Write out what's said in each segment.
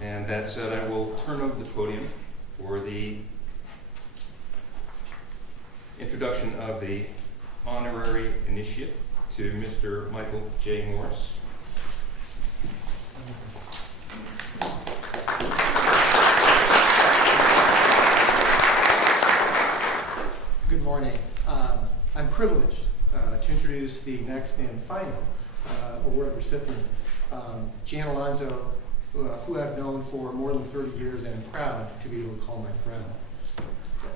And that said, I will turn over the podium for the introduction of the honorary initiate to Mr. Michael J. Morris. Good morning. I'm privileged to introduce the next and final award recipient, Jan Alonzo, who I've known for more than 30 years and am proud to be able to call my friend.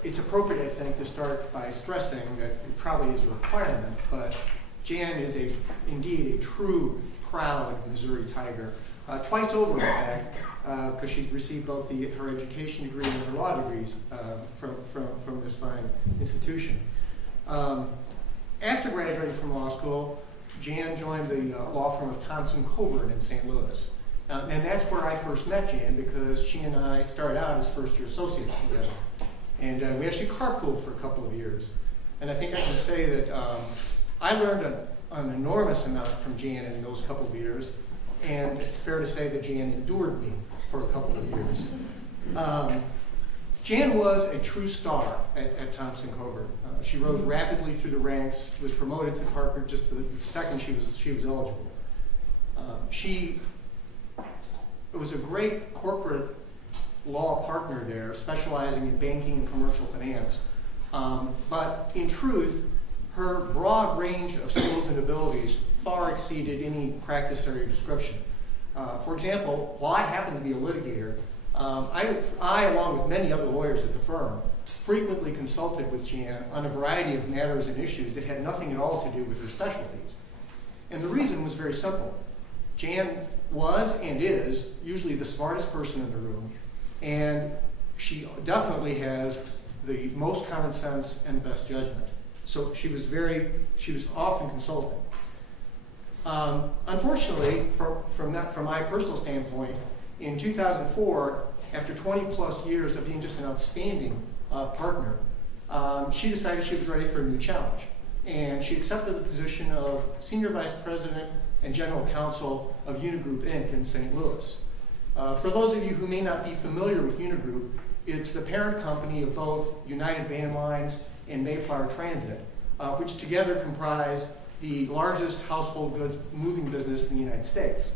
It's appropriate, I think, to start by stressing that it probably is a requirement, but Jan is indeed a true, proud Missouri Tiger. Twice over, in fact, because she's received both her education degree and her law degrees from this fine institution. After graduating from law school, Jan joined the law firm of Thompson Coburn in St. Louis. And that's where I first met Jan, because she and I started out as first-year associates together. And we actually carpooled for a couple of years. And I think I can say that I learned an enormous amount from Jan in those couple of years. And it's fair to say that Jan endured me for a couple of years. Jan was a true star at Thompson Coburn. She rose rapidly through the ranks, was promoted to partner just the second she was eligible. She was a great corporate law partner there, specializing in banking and commercial finance. But in truth, her broad range of skills and abilities far exceeded any practice area description. For example, while I happen to be a litigator, I, along with many other lawyers at the firm, frequently consulted with Jan on a variety of matters and issues that had nothing at all to do with her specialties. And the reason was very simple. Jan was and is usually the smartest person in the room, and she definitely has the most common sense and the best judgment. So she was often consulting. Unfortunately, from my personal standpoint, in 2004, after 20 plus years of being just an outstanding partner, she decided she was ready for a new challenge. And she accepted the position of Senior Vice President and General Counsel of Unigroup Inc. in St. Louis. For those of you who may not be familiar with Unigroup, it's the parent company of both United Van Lines and Mayflower Transit, which together comprise the largest household goods moving business in the United States.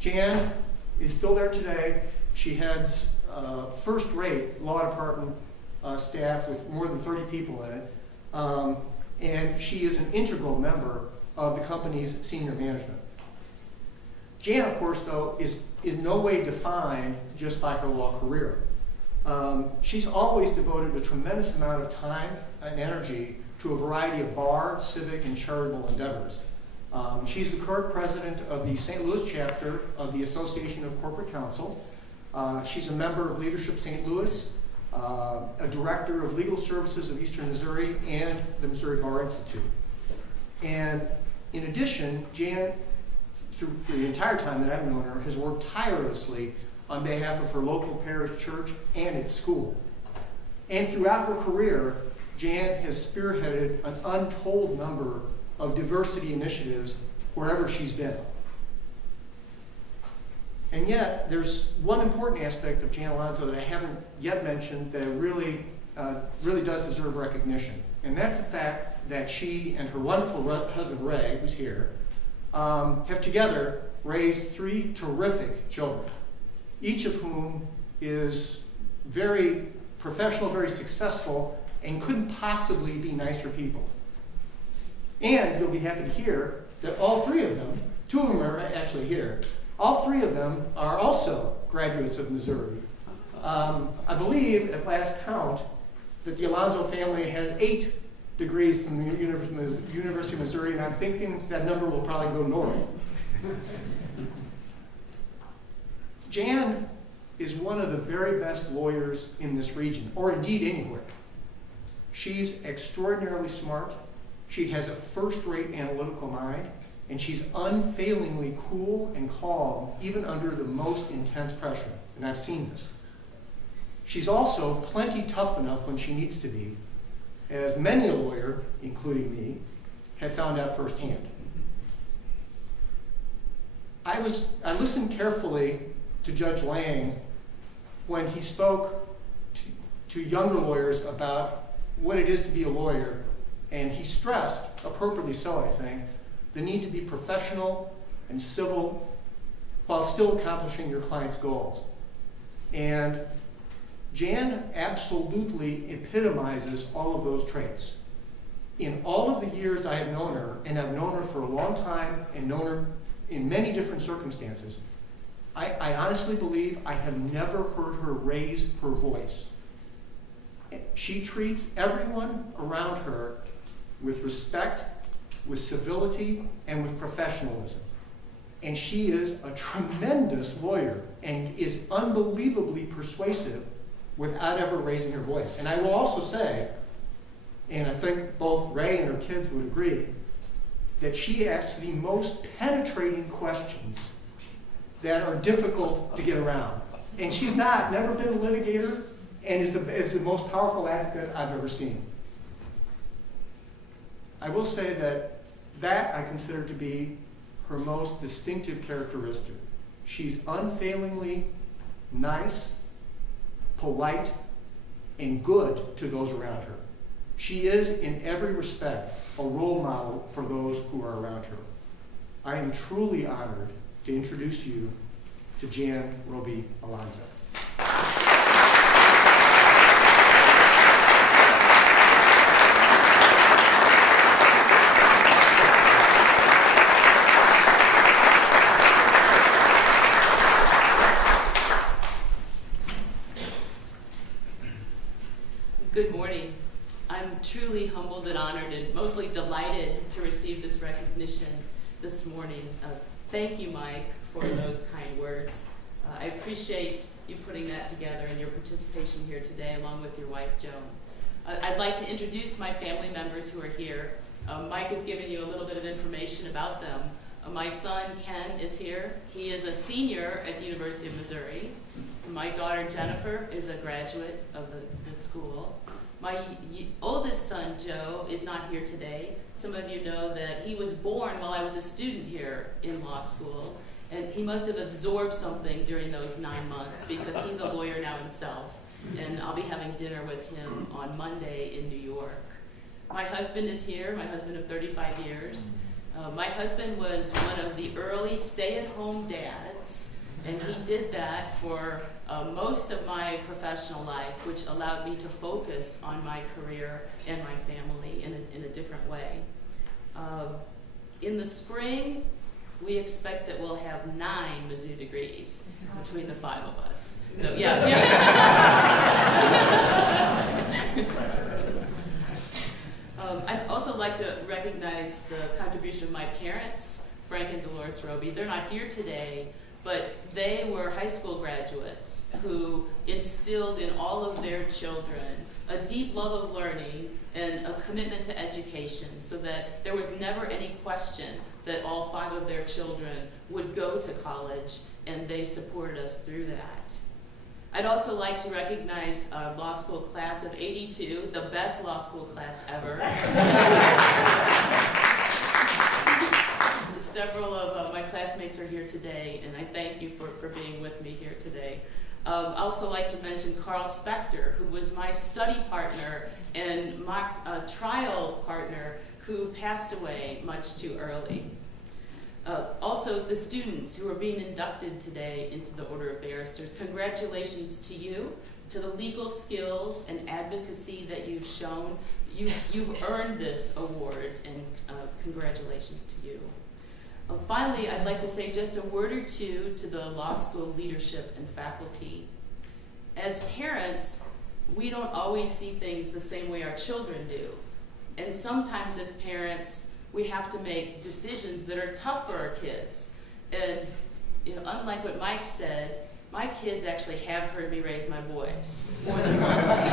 Jan is still there today. She heads first-rate law department staff with more than 30 people in it, and she is an integral member of the company's senior management. Jan, of course, though, is no way defined just by her law career. She's always devoted a tremendous amount of time and energy to a variety of bar, civic, and charitable endeavors. She's the current president of the St. Louis chapter of the Association of Corporate Counsel. She's a member of Leadership St. Louis, a director of Legal Services of Eastern Missouri, and the Missouri Bar Institute. And in addition, Jan, through the entire time that I've known her, has worked tirelessly on behalf of her local parish church and its school. And throughout her career, Jan has spearheaded an untold number of diversity initiatives wherever she's been. And yet, there's one important aspect of Jan Alonzo that I haven't yet mentioned that really does deserve recognition. And that's the fact that she and her wonderful husband, Ray, who's here, have together raised 3 terrific children, each of whom is very professional, very successful, and couldn't possibly be nicer people. And you'll be happy to hear that all 3 of them, 2 of them are actually here, all 3 of them are also graduates of Missouri. I believe, at last count, that the Alonzo family has 8 degrees from the University of Missouri, and I'm thinking that number will probably go north. Jan is one of the very best lawyers in this region, or indeed anywhere. She's extraordinarily smart. She has a first-rate analytical mind, and she's unfailingly cool and calm, even under the most intense pressure, and I've seen this. She's also plenty tough enough when she needs to be, as many a lawyer, including me, have found out firsthand. I listened carefully to Judge Lang when he spoke to younger lawyers about what it is to be a lawyer, and he stressed, appropriately so I think, the need to be professional and civil while still accomplishing your client's goals. And Jan absolutely epitomizes all of those traits. In all of the years I have known her, and I've known her for a long time and known her in many different circumstances, I honestly believe I have never heard her raise her voice. She treats everyone around her with respect, with civility, and with professionalism. And she is a tremendous lawyer and is unbelievably persuasive without ever raising her voice. And I will also say, and I think both Ray and her kids would agree, that she asks the most penetrating questions that are difficult to get around. And she's never been a litigator, and is the most powerful advocate I've ever seen. I will say that I consider to be her most distinctive characteristic. She's unfailingly nice, polite, and good to those around her. She is, in every respect, a role model for those who are around her. I am truly honored to introduce you to Jan Robey Alonzo. Good morning. I'm truly humbled and honored and mostly delighted to receive this recognition this morning. Thank you, Mike, for those kind words. I appreciate you putting that together and your participation here today along with your wife, Joan. I'd like to introduce my family members who are here. Mike has given you a little bit of information about them. My son, Ken, is here. He is a senior at the University of Missouri. My daughter, Jennifer, is a graduate of the school. My oldest son, Joe, is not here today. Some of you know that he was born while I was a student here in law school, and he must have absorbed something during those 9 months because he's a lawyer now himself, and I'll be having dinner with him on Monday in New York. My husband is here, my husband of 35 years. My husband was one of the early stay-at-home dads, and he did that for most of my professional life, which allowed me to focus on my career and my family in a different way. In the spring, we expect that we'll have 9 Mizzou degrees between the 5 of us. So yeah. I'd also like to recognize the contribution of my parents, Frank and Dolores Robey. They're not here today, but they were high school graduates who instilled in all of their children a deep love of learning and a commitment to education so that there was never any question that all 5 of their children would go to college, and they supported us through that. I'd also like to recognize our law school class of '82, the best law school class ever. Several of my classmates are here today, and I thank you for being with me here today. I'd also like to mention Carl Spector, who was my study partner and my trial partner who passed away much too early. Also, the students who are being inducted today into the Order of Barristers, congratulations to you, to the legal skills and advocacy that you've shown. You've earned this award, and congratulations to you. Finally, I'd like to say just a word or two to the law school leadership and faculty. As parents, we don't always see things the same way our children do. And sometimes as parents, we have to make decisions that are tough for our kids. And unlike what Mike said, my kids actually have heard me raise my voice more than once.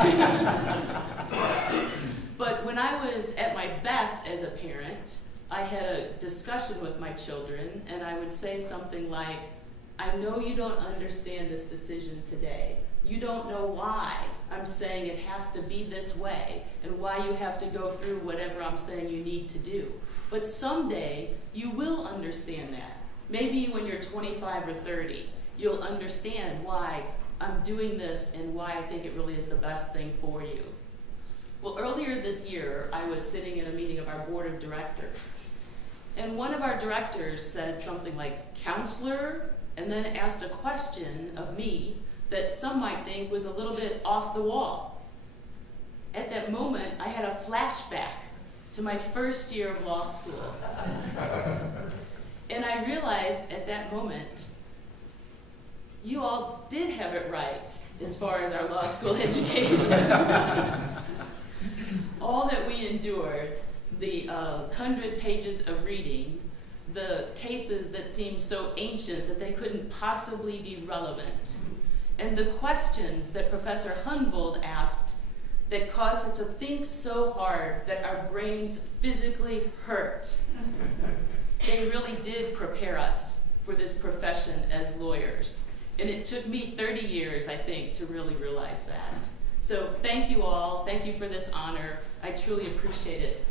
But when I was at my best as a parent, I had a discussion with my children, and I would say something like, I know you don't understand this decision today. You don't know why I'm saying it has to be this way and why you have to go through whatever I'm saying you need to do. But someday you will understand that. Maybe when you're 25 or 30, you'll understand why I'm doing this and why I think it really is the best thing for you. Well, earlier this year, I was sitting in a meeting of our board of directors, and one of our directors said something like, "Counselor," and then asked a question of me that some might think was a little bit off the wall. At that moment, I had a flashback to my first year of law school. And I realized at that moment, you all did have it right as far as our law school education. All that we endured, the 100 pages of reading, the cases that seemed so ancient that they couldn't possibly be relevant, and the questions that Professor Humboldt asked that caused us to think so hard that our brains physically hurt. They really did prepare us for this profession as lawyers. And it took me 30 years, I think, to really realize that. So thank you all. Thank you for this honor. I truly appreciate it.